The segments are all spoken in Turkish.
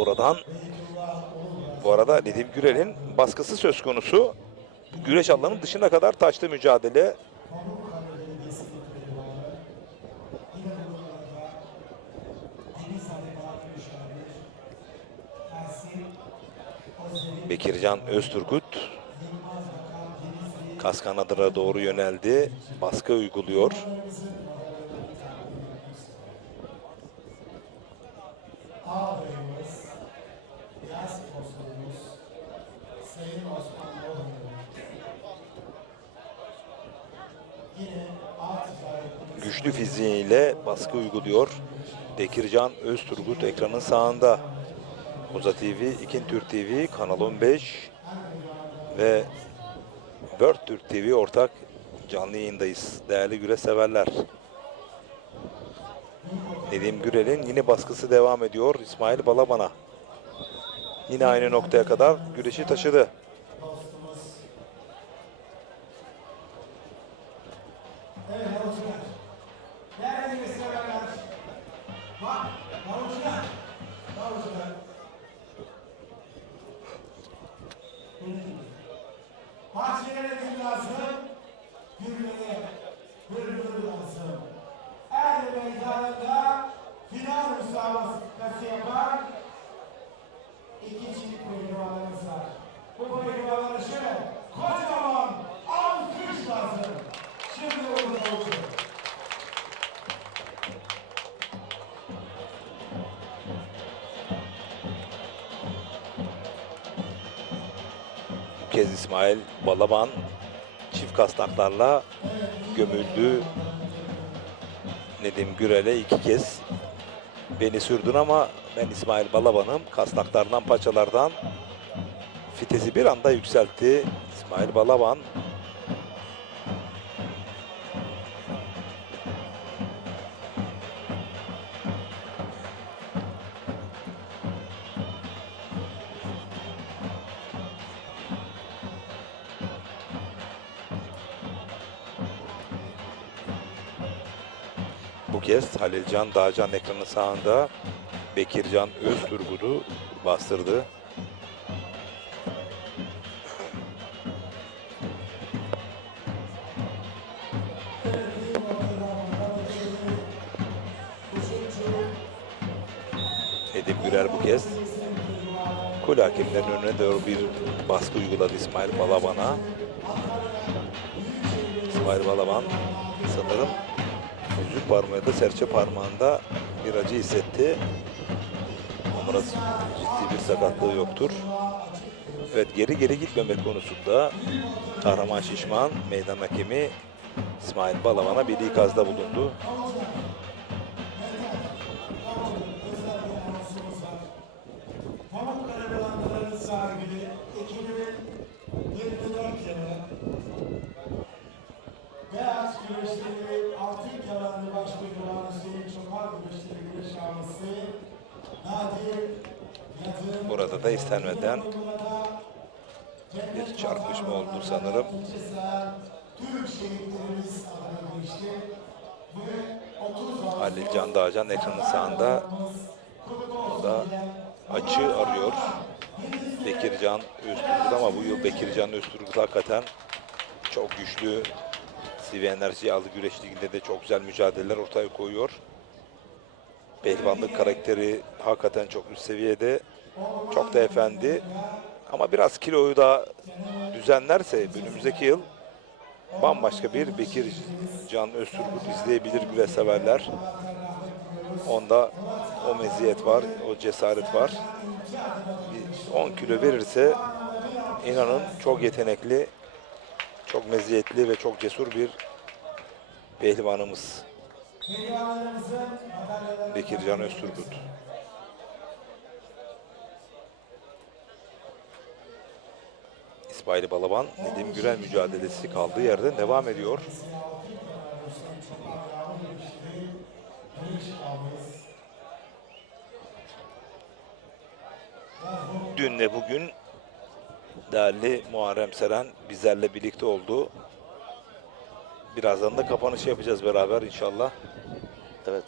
oradan. Bu arada Nedim Gürel'in baskısı söz konusu. Güreş alanının dışına kadar taştı mücadele. Bekircan Özturgut kas kanadına doğru yöneldi. Baskı uyguluyor. Güçlü fiziğiyle baskı uyguluyor. Bekircan Özturgut ekranın sağında. Oza TV, İkin Türk TV, Kanal 15 ve World Türk TV ortak canlı yayındayız. Değerli güreş severler. Nedim Gürel'in yine baskısı devam ediyor. İsmail Balaban'a. Yine aynı noktaya kadar güreşi taşıdı. Bahçelere gül lazım. Gülmeye hırgür lazım. Er meydanında final müsabakası yapan iki çift pehlivanımız var. Bu pehlivanlara şöyle kocaman alkış lazım. Şimdi burada olacak. Bu kez İsmail Balaban çift kastaklarla gömüldü. Nedim Gürel'e iki kez beni sürdün ama ben İsmail Balaban'ım. Kastaklardan paçalardan fitesi bir anda yükseltti. İsmail Balaban bu kez Halilcan Dağcan ekranı sağında Bekircan Özturgut'u bastırdı. Nedim Gürer bu kez kul hakemlerin önüne doğru bir baskı uyguladı İsmail Balaban'a. İsmail Balaban sanırım yüzük parmağı da serçe parmağında bir acı hissetti. Ama ciddi bir sakatlığı yoktur. Evet geri geri gitmemek konusunda Kahraman Şişman meydan hakemi İsmail Balaban'a bir ikazda bulundu. Pamukkale Balanların sahibi 2024 yılı Beyaz güreşleri altın kalanlı baş pehlivanı Hüseyin Çokar güreşleri güreş ağabeysi Nadir Yatırım Burada da istenmeden bir çarpışma oldu sanırım. Türk şehitlerimiz adına güreşti. Bugün 30 Ağustos Halil Can Dağcan ekranın sağında da açı arıyor. Bekircan Özturgut ama bu yıl Bekircan Özturgut hakikaten çok güçlü. CV Enerji Yağlı Güreş Ligi'nde de çok güzel mücadeleler ortaya koyuyor. Pehlivanlık karakteri hakikaten çok üst seviyede. Çok da efendi. Ama biraz kiloyu da düzenlerse önümüzdeki yıl bambaşka bir Bekir Can Özturgut izleyebilir güreş severler. Onda o meziyet var, o cesaret var. Bir 10 kilo verirse inanın çok yetenekli, çok meziyetli ve çok cesur bir pehlivanımız. Bekircan Özturgut. İsmail Balaban, Nedim Gürel mücadelesi kaldığı yerden devam ediyor. Dün ve bugün değerli Muharrem Seren bizlerle birlikte oldu. Birazdan da kapanış yapacağız beraber inşallah. Evet.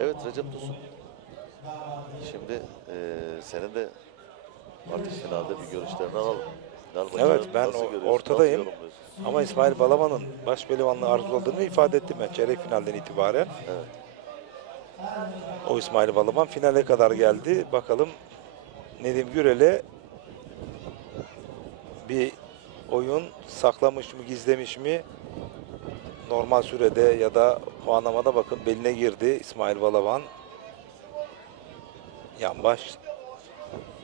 Evet Recep Tosun. Şimdi eee senin de artık finalde bir görüşlerini alalım. Final Evet, ben o- ortadayım. Ama İsmail Balaban'ın baş pehlivanlığı arzuladığını ifade ettim ben çeyrek finalden itibaren. Evet. O İsmail Balaban finale kadar geldi. Bakalım Nedim Gürel'e bir oyun saklamış mı, gizlemiş mi? Normal sürede ya da puanlamada bakın beline girdi İsmail Balaban. Yan baş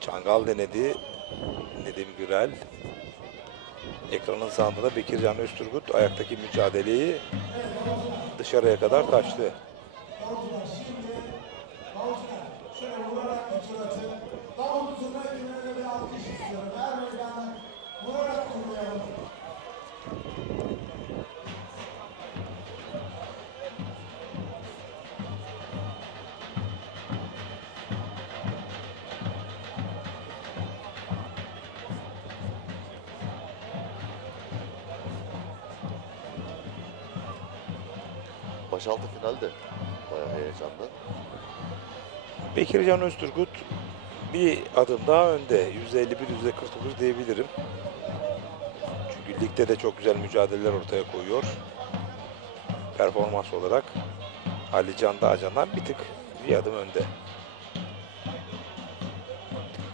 Çangal denedi Nedim Gürel. Ekranın sağında da Bekircan Özturgut ayaktaki mücadeleyi dışarıya kadar taştı. Başaltı final de bayağı heyecanlı. Bekircan Özturgut bir adım daha önde. %51, %49 diyebilirim. Çünkü ligde de çok güzel mücadeleler ortaya koyuyor. Performans olarak Ali Can Dağcan'dan bir tık bir adım önde.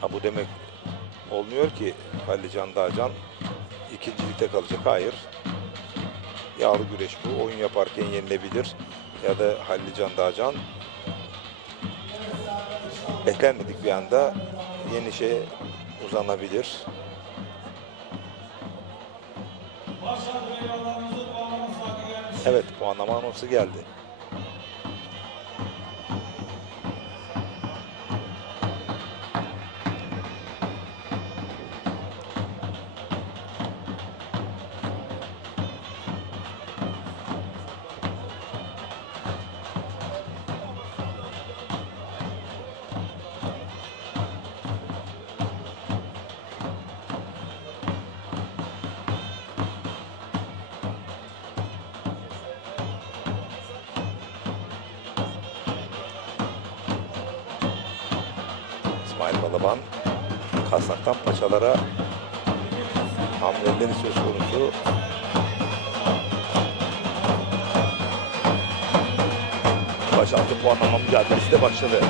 Ha bu demek olmuyor ki Ali Can Dağcan ikincilikte kalacak. Hayır. Yağlı güreş bu. Oyun yaparken yenilebilir. Ya da Halil Can Dağcan beklenmedik bir anda yeni şey uzanabilir. Evet puanlama anonsu geldi. İsmail Balaban kasnaktan paçalara hamleleri söz konusu. Başaltı puanlama mücadelesi de başladı.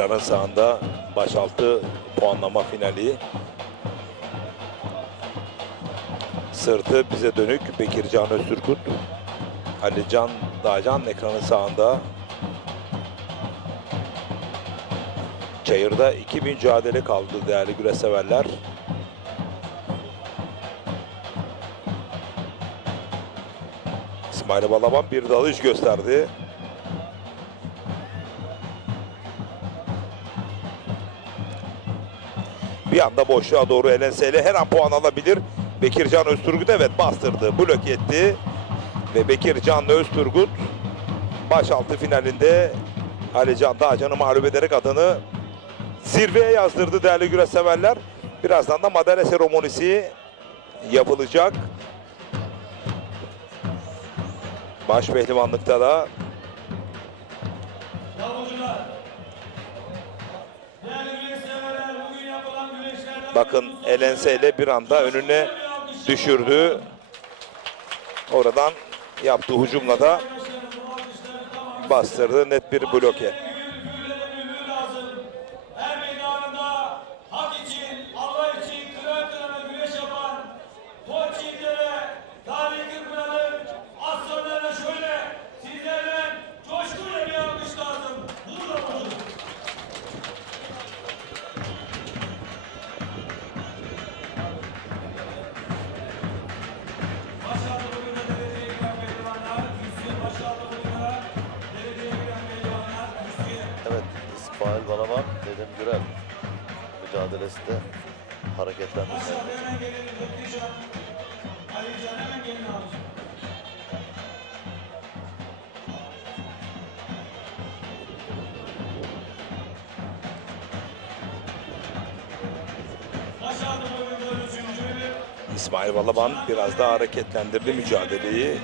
Ekranın sağında başaltı puanlama finali. Sırtı bize dönük Bekircan Öztürkut. Ali Can Dağcan ekranın sağında. Çayır'da iki mücadele kaldı değerli güreş severler. İsmail Balaban bir dalış gösterdi. Bir anda boşluğa doğru Elense'yle her an puan alabilir. Bekircan Özturgut evet bastırdı, blok etti. Ve Bekircan Özturgut başaltı finalinde Ali Can Dağcan'ı mağlup ederek adını zirveye yazdırdı değerli güreş severler. Birazdan da madalya seremonisi yapılacak. Baş pehlivanlıkta da Bakın elenseyle bir anda önüne düşürdü. Oradan yaptığı hücumla da bastırdı. Net bir bloke. Abicim. Başardı bugün de üçüncü. İsmail Balaban biraz daha hareketlendirdi mücadeleyi.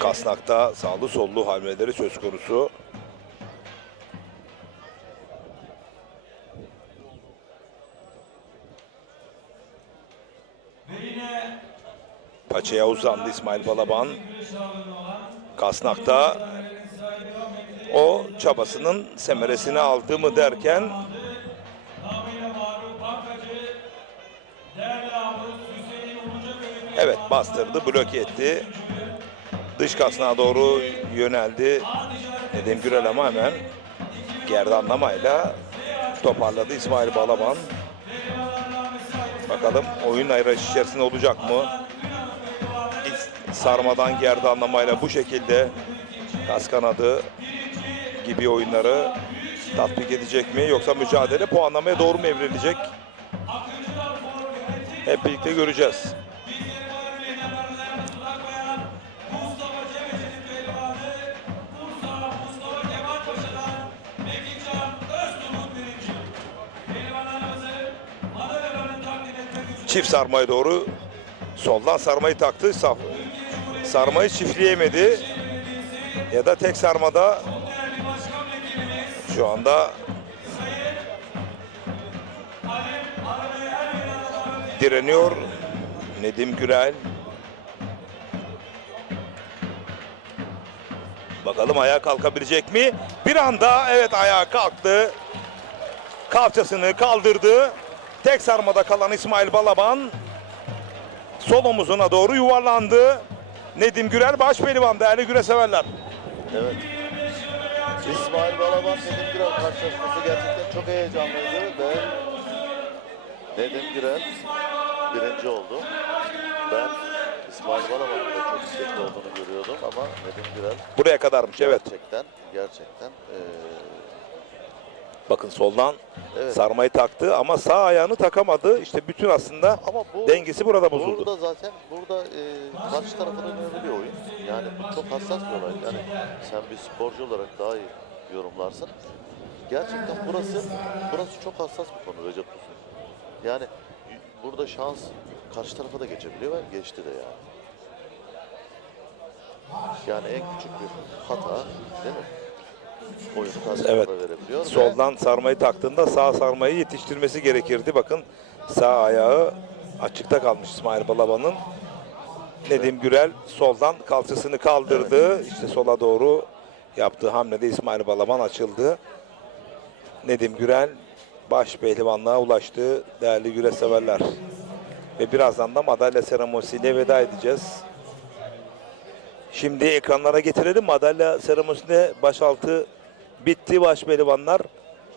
Kasnak'ta sağlı sollu hamleleri söz konusu. Paçaya uzandı İsmail Balaban. Kasnak'ta o çabasının semeresini aldı mı derken evet bastırdı, bloke etti. Dış kasnağa doğru yöneldi. Nedim Gürel ama hemen gerdanlamayla toparladı İsmail Balaban. Bakalım oyun ayrışı içerisinde olacak mı? Sarmadan gerdanlamayla bu şekilde kas kanadı gibi oyunları tatbik edecek mi? Yoksa mücadele puanlamaya doğru mu evrilecek? Hep birlikte göreceğiz. Çift sarmaya doğru soldan sarmayı taktı. Saf- Sarmayı çiftleyemedi. Ya da tek sarmada şu anda direniyor. Nedim Gürel. Bakalım ayağa kalkabilecek mi? Bir anda evet ayağa kalktı. Kalçasını kaldırdı. Tek sarmada kalan İsmail Balaban sol omuzuna doğru yuvarlandı. Nedim Gürel baş pehlivan değerli güre severler. Evet. İsmail Balaban, Nedim Gürel karşılaşması gerçekten çok heyecanlıydı ve Nedim Gürel birinci oldu. Ben İsmail Balaban'ın da çok istekli olduğunu görüyordum ama Nedim Gürel Buraya kadarmış evet. gerçekten gerçekten Bakın soldan Evet. sarmayı taktı ama sağ ayağını takamadı. İşte bütün aslında ama bu dengesi burada bozuldu. Burada zaten burada e, karşı tarafın önemli bir oyun. Yani bu çok hassas bir olay. Yani sen bir sporcu olarak daha iyi yorumlarsın. Gerçekten burası burası çok hassas bir konu Recep Tosun. Yani burada şans karşı tarafa da geçebiliyor ve geçti de yani. Yani en küçük bir hata değil mi? Karşı Evet. verebiliyor. ve- Soldan sarmayı taktığında sağ sarmayı yetiştirmesi gerekirdi. Bakın sağ ayağı açıkta kalmış İsmail Balaban'ın. Nedim Gürel soldan kalçasını kaldırdı. İşte sola doğru yaptığı hamlede İsmail Balaban açıldı. Nedim Gürel baş pehlivanlığa ulaştı değerli güre severler. Ve birazdan da madalya seremonisiyle veda edeceğiz. Şimdi ekranlara getirelim. Madalya seremonisinde başaltı bitti. Baş pehlivanlar